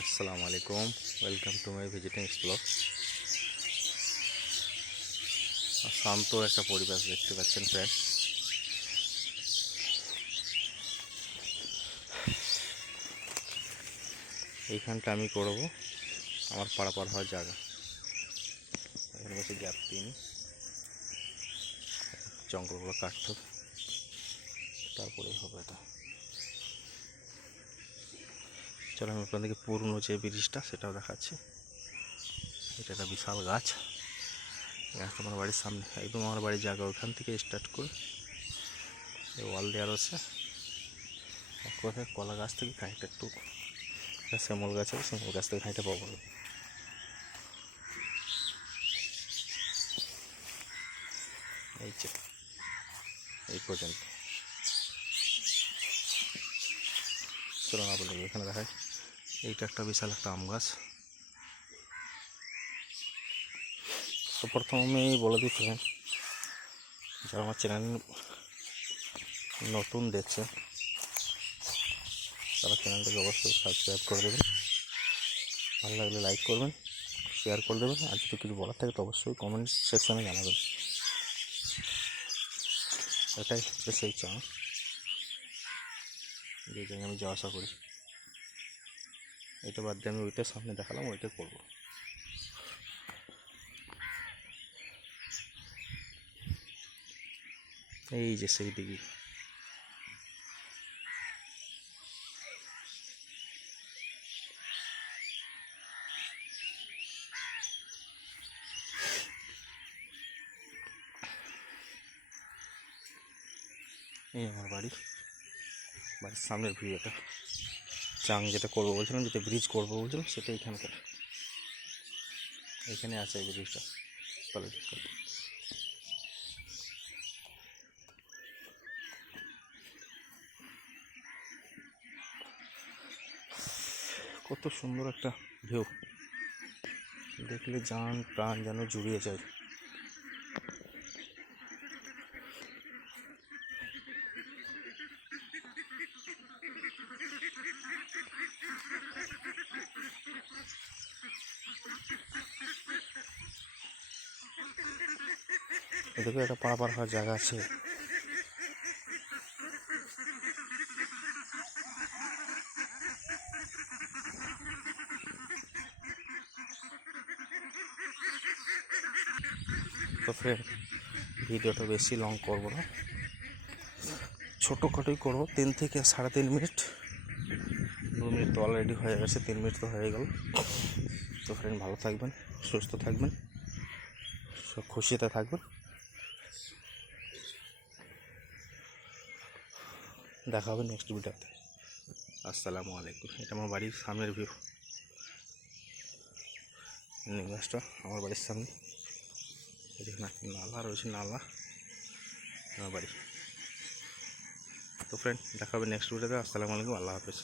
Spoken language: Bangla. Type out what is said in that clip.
আসসালামু আলাইকুম, welcome to my visiting blog. শান্ত একটা পরিবেশ দেখতে পাচ্ছেন ফ্রেন্ড। এইখানটা আমি করব আমার পারাপার হওয়ার জায়গা। এখানে বেশি গ্যাপ দিইনি, জঙ্গলগুলো কাটতে হবে, তারপরেই হবে এটা। চলো আমি আপনাদেরকে পুরনো যে ব্রিজটা সেটাও দেখাচ্ছি। এটা একটা বিশাল গাছ, গাছটা আমার বাড়ির সামনে, একদম আমার বাড়ির জায়গা। ওইখান থেকে স্টার্ট করে এই ওয়াল দেওয়া রয়েছে, এক কথায় কলা গাছ থেকে খানিকটা একটু শ্যামল গাছ আছে, শ্যামল গাছ থেকে খানিকটা পাবো। এই যে এই পর্যন্ত চলো না বলে এখানে দেখায়। এইটা একটা বিশাল একটা আম গাছ। তো প্রথমে বলে দিচ্ছিলেন যারা আমার চ্যানেল নতুন দেখছে তারা চ্যানেলটাকে অবশ্যই সাবস্ক্রাইব করে দেবেন, ভালো লাগলে লাইক করবেন, শেয়ার করে দেবেন, আর যদি কিছু বলার থাকে তো অবশ্যই কমেন্ট সেকশানে জানাবেন। এটাই হচ্ছে সেই চান যে জায়গায় আমি যাওয়া আসা করি। এটা বাদ দিয়ে আমি ওইটার সামনে দেখালাম, ওইটা করবো। এই যে সেই দিকে এই আমার বাড়ির সামনের ভিউ। এটা চাং যেটা করবো বলছিলাম, যেটা ব্রিজ করবো বলছিলাম, সেটা এখানকার, এখানে আছে এই ব্রিজটা। তাহলে কত সুন্দর একটা ভিউ, দেখলে জান প্রাণ যেন জুড়িয়ে যায়। এদিকে একটা পারাপার হওয়ার জায়গা আছে। তো ফ্রেন্ড, ভিডিওটা বেশি লং করবো না, ছোটোখাটোই করবো, 3 থেকে 3.5 মিনিট। 2 মিনিট তো অলরেডি হয়ে গেছে, 3 মিনিট তো হয়ে গেল। তো ফ্রেন্ড, ভালো থাকবেন, সুস্থ থাকবেন, সব খুশিতে থাকবেন। দেখা হবে নেক্সট ভিডিওতে। আসসালামু আলাইকুম। এটা আমার বাড়ির সামনের ভিউ, নিম গাছটা আমার বাড়ির সামনে। এদিকে নালা রয়েছে, নালা আমার বাড়ি। তো ফ্রেন্ড, দেখা হবে নেক্সট ভিডিওতে। আসসালামু আলাইকুম, আল্লাহ হাফেজ।